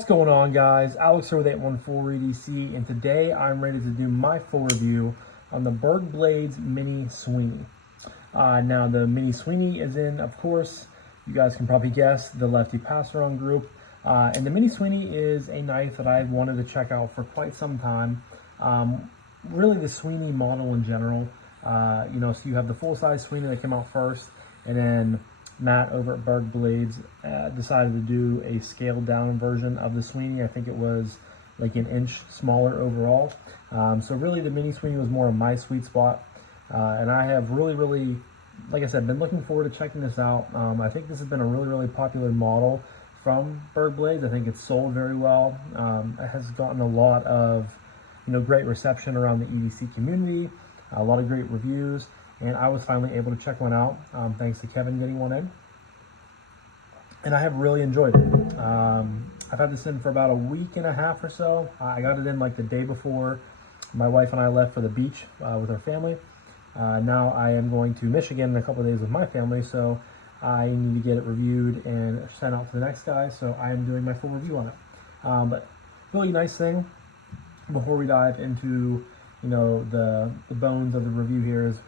What's going on, guys? Alex here with 814 EDC, and today I'm ready to do my full review on the Berg Blades Mini Sweeney. Now, the Mini Sweeney is in, of course, you guys can probably guess, the Lefty Pass-Around group. And the Mini Sweeney is a knife that I've wanted to check out for quite some time. Really, the Sweeney model in general. So you have the full-size Sweeney that came out first, and then Matt over at Berg Blades decided to do a scaled down version of the Sweeney. I think it was like an inch smaller overall. So really the Mini Sweeney was more of my sweet spot. And I have really, like I said, been looking forward to checking this out. I think this has been a really popular model from Berg Blades. I think it's sold very well. It has gotten a lot of great reception around the EDC community, a lot of great reviews. And I was finally able to check one out, thanks to Kevin getting one in. And I have really enjoyed it. I've had this in for about a week and a half or so. I got it in like the day before my wife and I left for the beach with our family. Now I am going to Michigan in a couple of days with my family, so I need to get it reviewed and sent out to the next guy, so I am doing my full review on it. But really nice thing, before we dive into the bones of the review here, is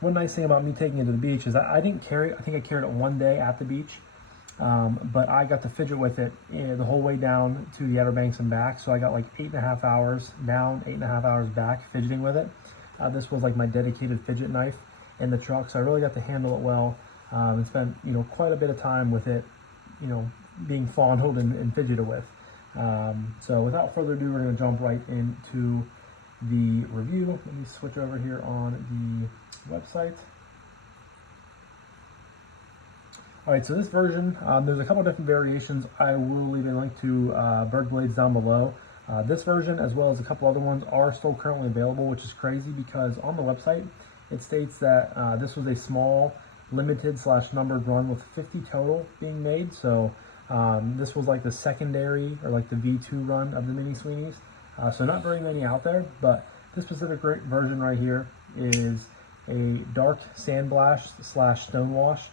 one nice thing about me taking it to the beach is I didn't carry it. I think I carried it one day at the beach, but I got to fidget with it the whole way down to the Outer Banks and back. So I got like 8.5 hours down, 8.5 hours back fidgeting with it. This was like my dedicated fidget knife in the truck, so I really got to handle it well and spent quite a bit of time with it, being fondled and fidgeted with. So without further ado, we're going to jump right into the review. Let me switch over here on the website. All right, so this version, there's a couple different variations. I will leave a link to Berg Blades down below. This version, as well as a couple other ones, are still currently available, which is crazy because on the website it states that this was a small, limited/numbered run with 50 total being made. So this was like the secondary or like the V2 run of the Mini Sweeneys. So not very many out there, but this specific version right here is a dark sandblast/stonewash,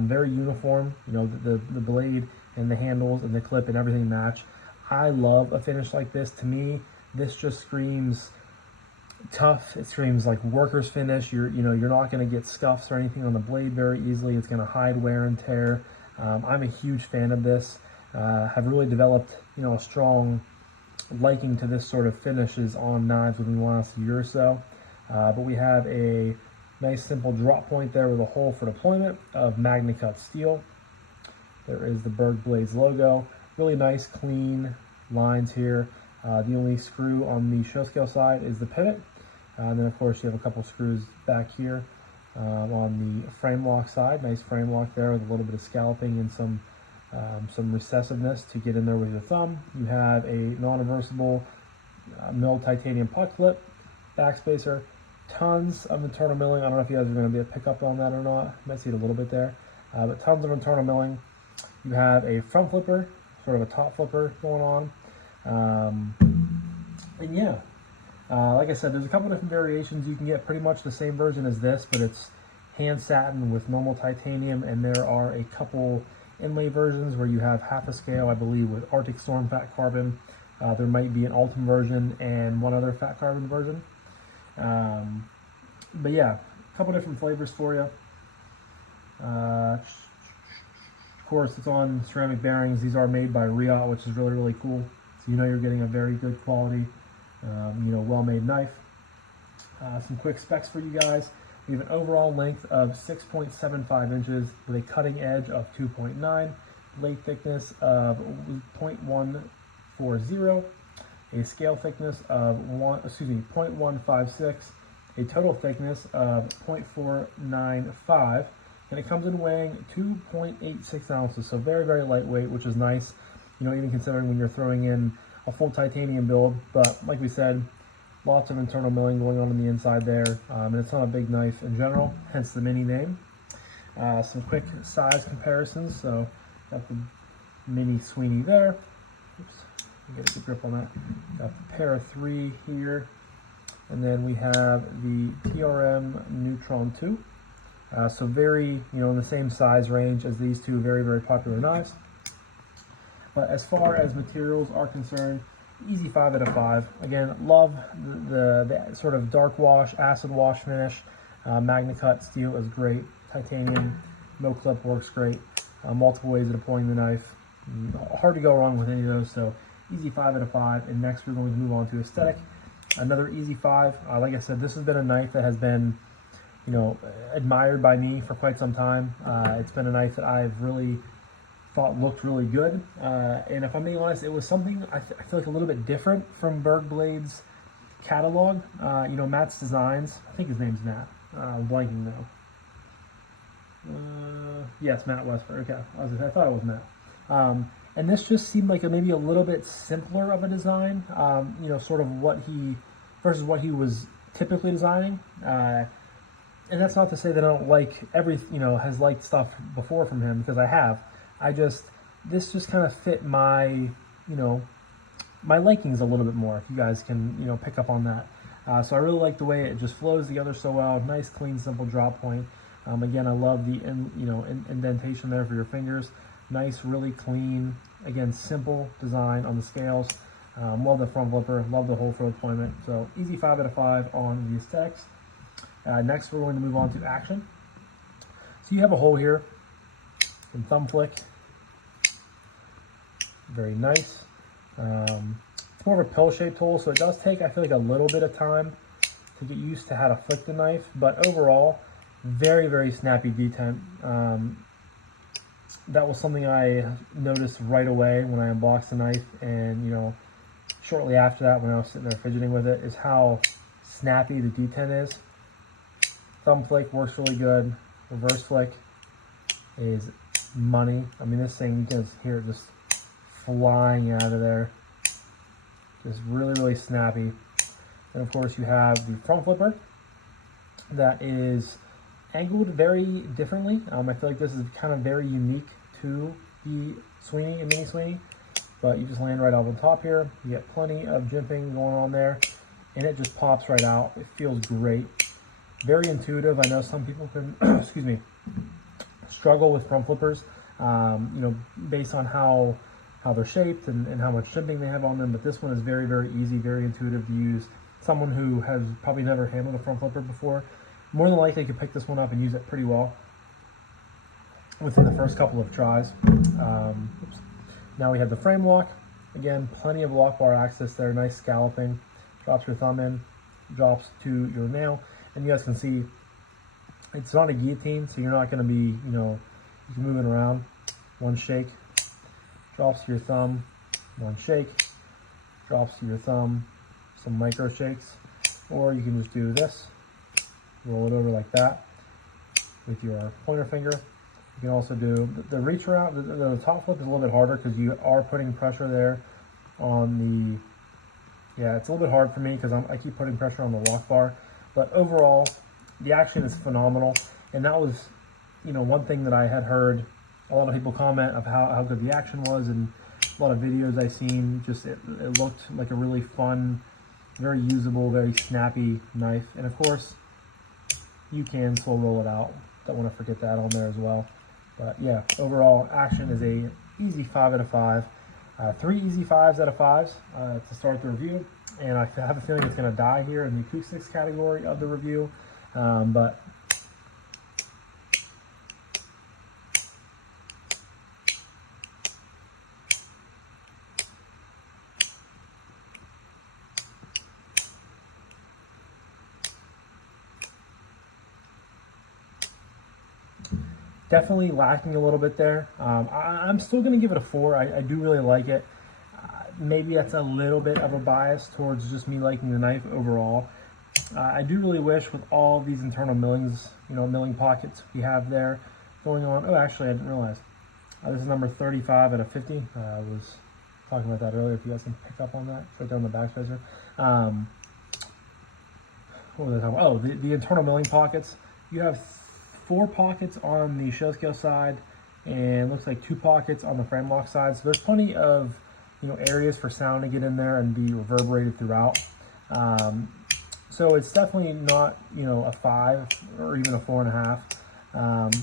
very uniform. The blade and the handles and the clip and everything match. I love a finish like this. To me, this just screams tough. It screams like worker's finish. You're not going to get scuffs or anything on the blade very easily. It's going to hide wear and tear. I'm a huge fan of this. Have really developed a strong liking to this sort of finishes on knives within the last year or so. But we have a nice simple drop point there with a hole for deployment of Magna Cut steel. There is the Berg Blades logo. Really nice clean lines here. The only screw on the show scale side is the pivot. And then of course you have a couple screws back here on the frame lock side. Nice frame lock there with a little bit of scalloping and some recessiveness to get in there with your thumb. You have a non-reversible milled titanium puck clip, backspacer, tons of internal milling. I don't know if you guys are going to be able to pick up on that or not. You might see it a little bit there, but tons of internal milling. You have a front flipper, sort of a top flipper going on. And yeah, like I said, there's a couple different variations. You can get pretty much the same version as this, but it's hand satin with normal titanium, and there are a couple inlay versions where you have half a scale, I believe, with Arctic Storm fat carbon. There might be an Ultim version and one other fat carbon version. But yeah, a couple different flavors for you. Of course, it's on ceramic bearings. These are made by Riot, which is really cool. So you're getting a very good quality, well-made knife. Some quick specs for you guys. We have an overall length of 6.75 inches with a cutting edge of 2.9, blade thickness of 0.140, a scale thickness of 0.156, a total thickness of 0.495, and it comes in weighing 2.86 ounces, so very lightweight, which is nice, even considering when you're throwing in a full titanium build. But like we said, lots of internal milling going on the inside there, and it's not a big knife in general, hence the Mini name. Some quick size comparisons. So got the Mini Sweeney there. Oops, get a good grip on that. Got the Para 3 here, and then we have the TRM Neutron 2. So very, in the same size range as these two very popular knives. But as far as materials are concerned, easy 5 out of 5. Again, love the sort of dark wash, acid wash finish. Magna Cut steel is great. Titanium, no clip works great. Multiple ways of deploying the knife. Hard to go wrong with any of those, so easy 5 out of 5. And next we're going to move on to aesthetic. Another easy 5. Like I said, this has been a knife that has been, you know, admired by me for quite some time. It's been a knife that I've really thought looked really good. And if I'm being honest, it was something I feel like a little bit different from Berg Blades catalog. You know, Matt's Designs. I think his name's Matt. I'm blanking now. Yes, Matt Westford. Okay, I thought it was Matt. And this just seemed like maybe a little bit simpler of a design. You know, sort of what he versus what he was typically designing. And that's not to say that I don't like has liked stuff before from him, because I have. This just kind of fit my, you know, my likings a little bit more, if you guys can, you know, pick up on that. So I really like the way it just flows together so well. Nice, clean, simple drop point. Again, I love the indentation there for your fingers. Nice, really clean, again, simple design on the scales. Love the front flipper, love the hole for deployment. So easy 5 out of 5 on the aesthetics. Next, we're going to move on to action. So you have a hole here. You can thumb flick. Very nice. It's more of a pill-shaped hole, so it does take, I feel like, a little bit of time to get used to how to flick the knife. But overall, very, very snappy detent. That was something I noticed right away when I unboxed the knife, and you know, shortly after that, when I was sitting there fidgeting with it, is how snappy the detent is. Thumb flick works really good. Reverse flick is money. I mean, this thing, you can just hear it just flying out of there. Just really, really snappy. And of course, you have the front flipper that is angled very differently. I feel like this is kind of very unique to the Sweeney and Mini Sweeney, but you just land right off the top here. You get plenty of jimping going on there, and it just pops right out. It feels great. Very intuitive. I know some people can, excuse me, struggle with front flippers, you know, based on how they're shaped and how much jimping they have on them, but this one is very, very easy, very intuitive to use. Someone who has probably never handled a front flipper before, more than likely could pick this one up and use it pretty well within the first couple of tries. Now we have the frame lock. Again, plenty of lock bar access there, nice scalloping. Drops your thumb in, drops to your nail, and you guys can see it's not a guillotine, so you're not going to be, you know, you can move it around. One shake, drops to your thumb, one shake, drops to your thumb, some micro shakes, or you can just do this, roll it over like that with your pointer finger. You can also do the reach around. The top flip is a little bit harder because you are putting pressure there on the, yeah, it's a little bit hard for me because I keep putting pressure on the lock bar, but overall the action is phenomenal. And that was, you know, one thing that I had heard a lot of people comment of how good the action was, and a lot of videos I've seen, just it looked like a really fun, very usable, very snappy knife. And of course, you can slow roll it out. Don't want to forget that on there as well. But yeah, overall action is a easy 5 out of 5. 3 easy 5s out of 5s to start the review. And I have a feeling it's going to die here in the acoustics category of the review. But definitely lacking a little bit there. I'm still going to give it a 4. I do really like it. Maybe that's a little bit of a bias towards just me liking the knife overall. I do really wish, with all these internal millings, you know, milling pockets we have there going on. Oh, actually, I didn't realize. This is number 35 out of 50. I was talking about that earlier, if you guys can pick up on that. It's right there on the back spacer. What was I talking about? Oh, the internal milling pockets. You have 4 pockets on the show scale side, and looks like 2 pockets on the frame lock side. So there's plenty of, you know, areas for sound to get in there and be reverberated throughout. So it's definitely not, you know, a 5 or even a 4.5.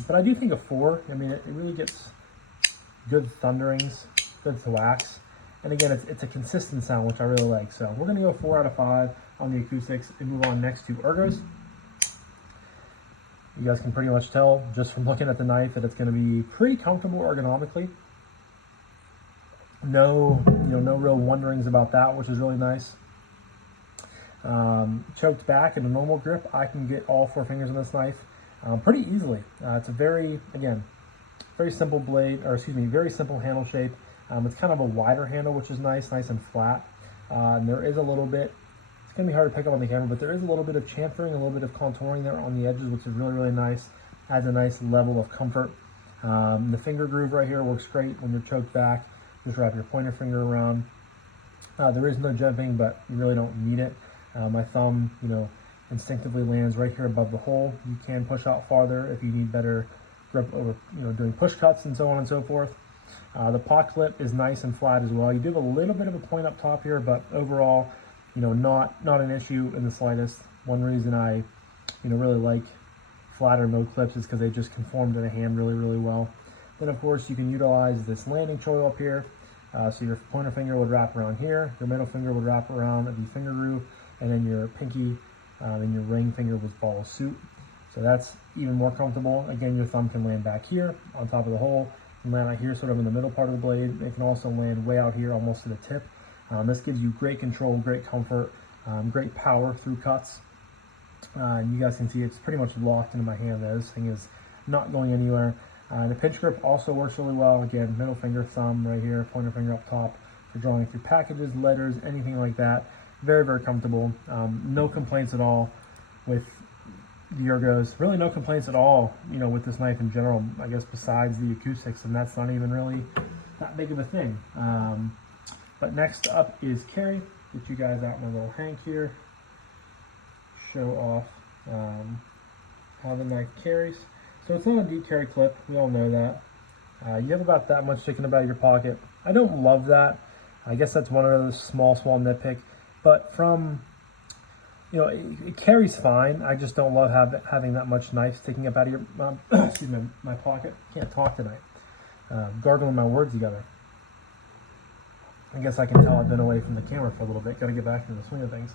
But I do think a 4. I mean, it really gets good thunderings good to wax. And again, it's a consistent sound, which I really like. So we're gonna go 4 out of 5 on the acoustics and move on next to ergos. You guys can pretty much tell just from looking at the knife that it's gonna be pretty comfortable ergonomically. No, no real wonderings about that, which is really nice. Choked back in a normal grip, I can get all 4 fingers on this knife pretty easily. It's a very simple blade, or excuse me, very simple handle shape. It's kind of a wider handle, which is nice and flat. And there is a little bit, it's gonna be hard to pick up on the camera, but there is a little bit of chamfering, a little bit of contouring there on the edges, which is really nice. Adds a nice level of comfort. The finger groove right here works great when you're choked back. Just wrap your pointer finger around. There is no jimping, but you really don't need it. My thumb, instinctively lands right here above the hole. You can push out farther if you need better grip over, doing push cuts and so on and so forth. The pot clip is nice and flat as well. You do have a little bit of a point up top here, but overall, not an issue in the slightest. One reason I, really like flat or no clips is because they just conform to the hand really well. Then of course you can utilize this landing choil up here. So your pointer finger would wrap around here, your middle finger would wrap around the finger groove, and then your pinky and your ring finger would follow suit. So that's even more comfortable. Again, your thumb can land back here on top of the hole, and land out here sort of in the middle part of the blade. It can also land way out here almost to the tip. This gives you great control, great comfort, great power through cuts. And you guys can see it's pretty much locked into my hand. This thing is not going anywhere. The pinch grip also works really well. Again, middle finger, thumb right here, pointer finger up top for drawing through packages, letters, anything like that. Very comfortable. No complaints at all with the ergos. Really no complaints at all, with this knife in general, I guess, besides the acoustics, and that's not even really that big of a thing. But next up is carry. Get you guys out my little hank here. Show off how the knife carries. So it's not a deep carry clip, we all know that. You have about that much sticking about your pocket. I don't love that. I guess that's one of those small nitpick, but from, it carries fine. I just don't love having that much knife sticking up out of your, excuse me, my pocket. Can't talk tonight. Gargling my words together. I guess I can tell I've been away from the camera for a little bit. Got to get back into the swing of things.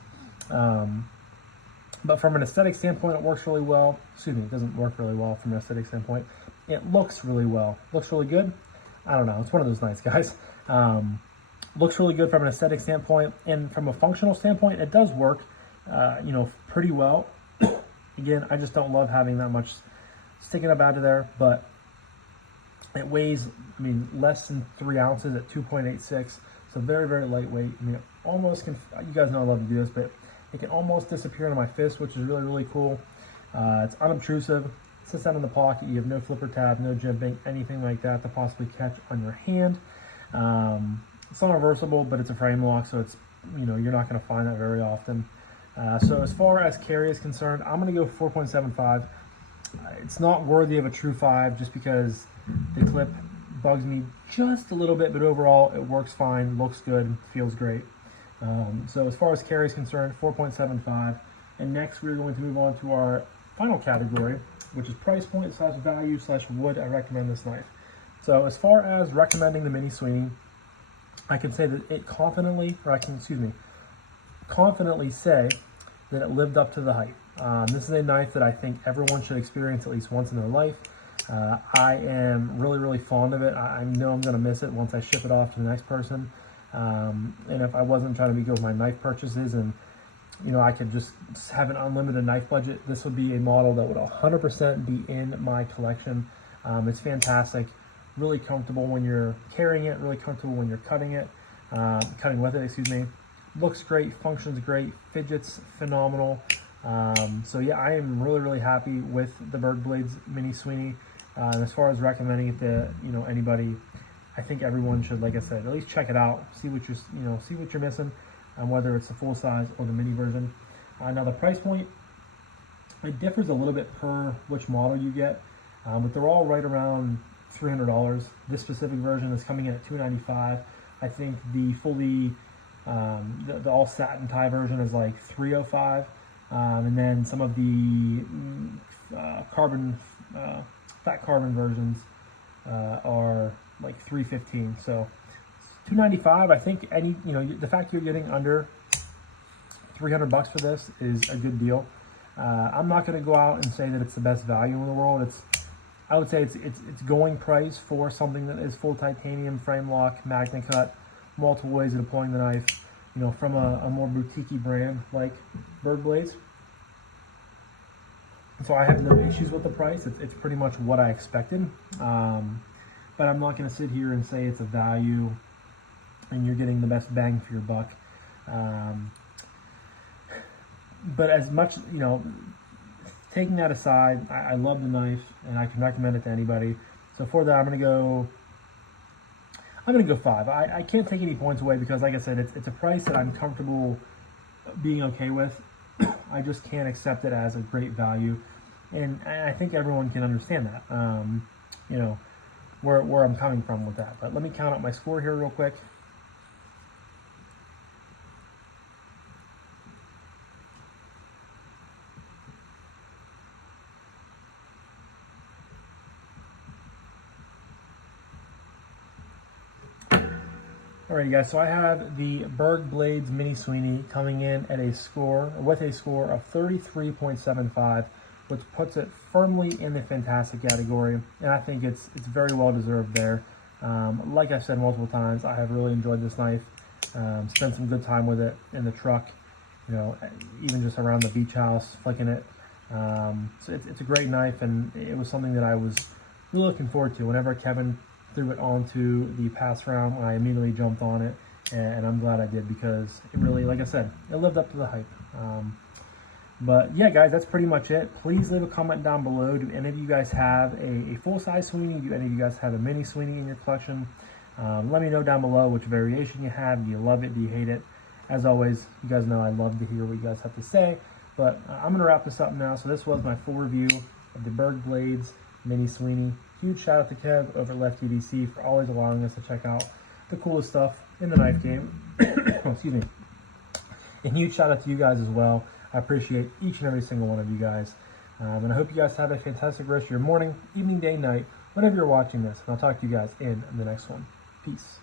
But from an aesthetic standpoint, it works really well. Excuse me, it doesn't work really well from an aesthetic standpoint. It looks really well. Looks really good. I don't know. It's one of those nights, guys. Looks really good from an aesthetic standpoint. And from a functional standpoint, it does work, pretty well. Again, I just don't love having that much sticking up out of there. But it weighs, less than 3 ounces at 2.86. So very lightweight. It almost can, you guys know I love to do this, but it can almost disappear into my fist, which is really cool. It's unobtrusive, sits out in the pocket. You have no flipper tab, no jimping, anything like that to possibly catch on your hand. It's not reversible, but it's a frame lock, so it's, you're not going to find that very often. So as far as carry is concerned, I'm going to go 4.75. It's not worthy of a true 5 just because the clip bugs me just a little bit, but overall it works fine, looks good, feels great. So as far as carry is concerned, 4.75. And next we're going to move on to our final category, which is price point / value / would I recommend this knife. So as far as recommending the Mini Sweeney, I can say that it confidently say that it lived up to the hype. This is a knife that I think everyone should experience at least once in their life. I am really fond of it. I know I'm going to miss it once I ship it off to the next person. And if I wasn't trying to be good with my knife purchases and I could just have an unlimited knife budget, this would be a model that would 100% be in my collection. It's fantastic, really comfortable when you're carrying it, really comfortable when you're cutting with it, excuse me. Looks great, functions great, fidgets phenomenal. So yeah, I am really happy with the Berg Blades Mini Sweeney. And as far as recommending it to anybody, I think everyone should, like I said, at least check it out, see what you're missing, whether it's the full size or the mini version. Now the price point, it differs a little bit per which model you get, but they're all right around $300. This specific version is coming in at $295. I think the fully, the all satin tie version is like $305, and then some of the fat carbon versions are like $315. So $295. I think the fact you're getting under $300 for this is a good deal. I'm not going to go out and say that it's the best value in the world. I would say it's going price for something that is full titanium, frame lock, magna cut, multiple ways of deploying the knife, from a more boutique-y brand like Berg Blades. So I have no issues with the price. It's pretty much what I expected. But I'm not going to sit here and say it's a value and you're getting the best bang for your buck. But as much, taking that aside, I love the knife and I can recommend it to anybody. So for that, I'm gonna go 5. I can't take any points away because, like I said, it's a price that I'm comfortable being okay with. I just can't accept it as a great value, and I think everyone can understand that. Where I'm coming from with that. But let me count up my score here real quick. Alright guys, so I have the Berg Blades Mini Sweeney coming in at with a score of 33.75, which puts it firmly in the fantastic category, and I think it's very well deserved there. Like I've said multiple times, I have really enjoyed this knife. Spent some good time with it in the truck, even just around the beach house, flicking it. So it's a great knife, and it was something that I was really looking forward to. Whenever Kevin threw it onto the pass round, I immediately jumped on it, and I'm glad I did because it really, like I said, it lived up to the hype. But yeah, guys, that's pretty much it. Please leave a comment down below. Do any of you guys have a full-size Sweeney? Do any of you guys have a mini Sweeney in your collection? Let me know down below which variation you have. Do you love it? Do you hate it? As always, you guys know I love to hear what you guys have to say. But I'm going to wrap this up now. So this was my full review of the Berg Blades Mini Sweeney. Huge shout out to Kev over at Left EDC for always allowing us to check out the coolest stuff in the knife game. Excuse me. And huge shout out to you guys as well. I appreciate each and every single one of you guys. And I hope you guys have a fantastic rest of your morning, evening, day, night, whenever you're watching this. And I'll talk to you guys in the next one. Peace.